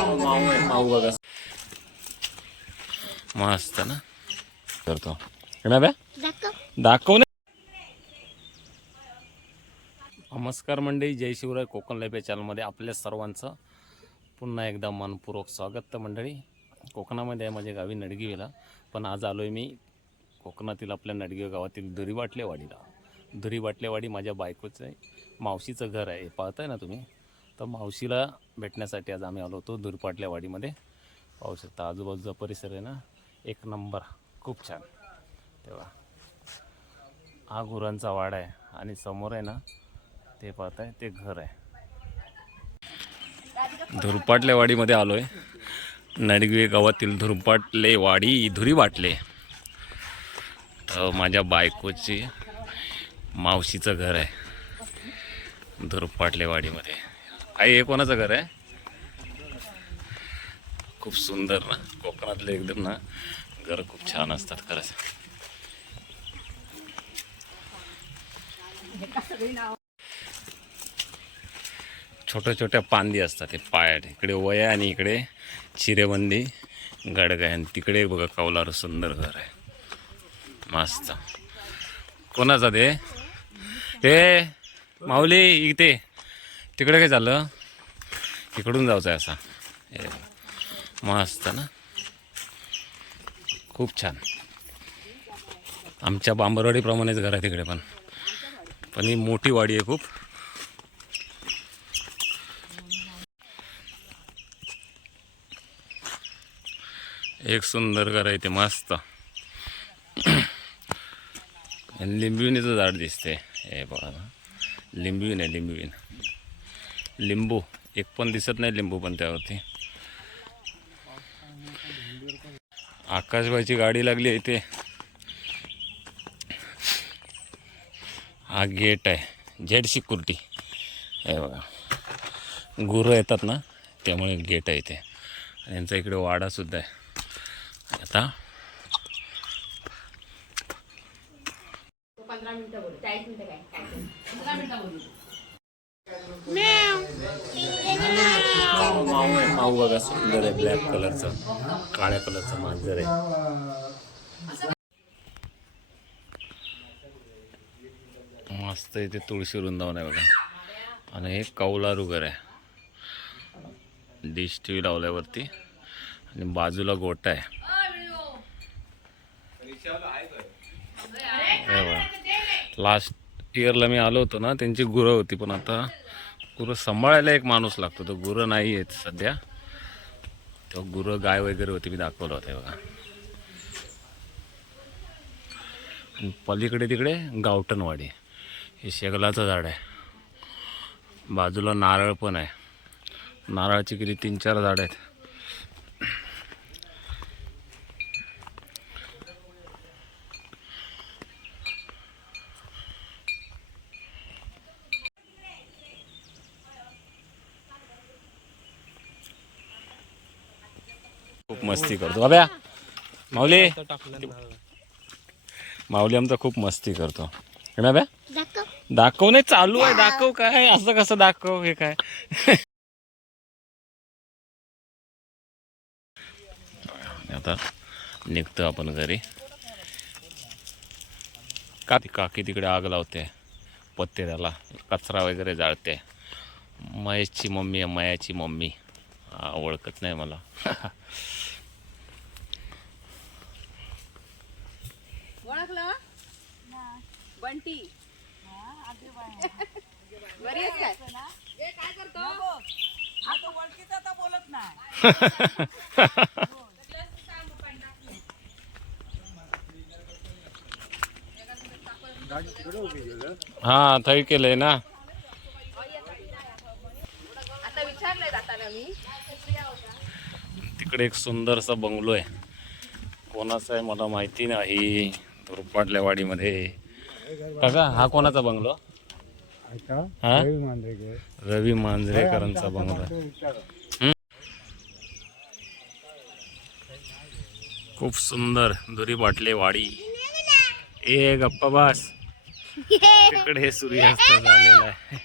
माऊ बघा मस्त ना करतो बे दाखव ना. नमस्कार मंडळी, जय शिवराय. कोकण लाईफ या चॅनलमध्ये आपल्या सर्वांचं पुन्हा एकदा मनपूर्वक स्वागत. मंडळी, कोकणामध्ये आहे माझ्या गावी नडगिवेला, पण आज आलो आहे मी कोकणातील आपल्या नडगिवे गावातील दुरीबाटलेवाडीला. दुरीबाटलेवाडी माझ्या बायकोचं आहे, मावशीचं घर आहे, पाहताय ना तुम्ही. तर मावशीला भेटण्यासाठी आज आम्ही आलो होतो दुरीबाटलेवाडीमध्ये. पाहू शकता आजूबाजूचा परिसर आहे ना, एक नंबर, खूप छान. तेव्हा हा गुरांचा वाडा आहे आणि समोर आहे ना ते पाहताय ते घर आहे. दुरपाटलेवाडीमध्ये आलो आहे, नडगिवे गावातील दुरपाटलेवाडी दुरीबाटले. तर माझ्या बायकोची मावशीचं घर आहे दुरपाटलेवाडीमध्ये. आई, हे कोणाचं घर आहे? खूप सुंदर ना, कोकणातले एकदम ना घर खूप छान असतात खरंच. छोट्या छोट्या पांदी असतात ते पायात, इकडे वया आणि इकडे चिरेबंदी गडगाय, आणि तिकडे बघा कौलारू सुंदर घर आहे मस्त. कोणाचं ते? हे माऊली इथे तिकडे काय झालं, इकडून जायचं आहे असा. हे मस्त ना, खूप छान. आमच्या बांबरवाडीप्रमाणेच घर आहे तिकडे, पण ही मोठी वाडी आहे खूप. एक सुंदर घर आहे ते मस्त. लिंबिवणीचं झाड दिसते, हे बघा ना, लिंबिवीन आहे, लिंबिवीन. लिंबू एक पण दिसत नाही, लिंबू पण त्यावरती. आकाशबाईची गाडी लागली आहे इथे. हा गेट आहे, जेड सिक्युरिटी. हे बघा, गुरं येतात ना त्यामुळे गेट आहे इथे. आणि यांचा इकडे वाडा सुद्धा आहे. आता 15 मिनिटं बोलू, 40 मिनिटं काय 15 मिनिटं बोलू. माऊ बघा सुंदर आहे, ब्लॅक कलरचं, काळ्या कलरचं मांजर आहे मस्त. इथे तुळशी वृंदावन आहे बघा, आणि हे कौलारू घर आहे, डिश टी व्ही लावल्यावरती, आणि बाजूला गोटा आहे. लास्ट इयरला मी आलो होतो ना, त्यांची गुरं होती, पण आता गुरं सांभाळायला एक माणूस लागतो, तो गुरं नाही आहेत सध्या. तो गुरं गाय वगैरे होती, मी दाखवलं होतं बघा. आणि पलीकडे तिकडे गावठणवाडी, हे शेगलाचं झाड आहे. बाजूला नारळ पण आहे, नारळाची किती 3-4 झाड आहेत. खूप मस्ती करतो अभ्या. माऊली माऊली आमचा खूप मस्ती करतो. अभ्या दाखव नाही, चालू आहे, दाखव. काय असं कसं दाखव, हे काय? आता निघतो आपण घरी. काकी तिकडे आग लावते पत्तेऱ्याला, कचरा वगैरे जाळते. महेशची मम्मी आहे, मयाची मम्मी. ओळखत नाही मला. ओळखलं बंटी? बरी आहेस काय? काय करतो? आता ओळखीचा तर बोलत नाही. हा, थै केलंय ना. आता विचारलंय जाताना मी. तिकडे एक सुंदरसा बंगलो आहे, कोणाचा आहे मला माहिती नाही, दुरपाटलेवाडीमध्ये. काका, हा कोणाचा बंगलो? हा, रवी मांजरेकरांचा बंगलो. खूप सुंदर दुरीबाटलेवाडी. ए गप्पा बस, तिकडे सूर्यास्त झालेला आहे,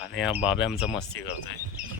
आणि हा बाब्या आमचा मस्ती करतोय.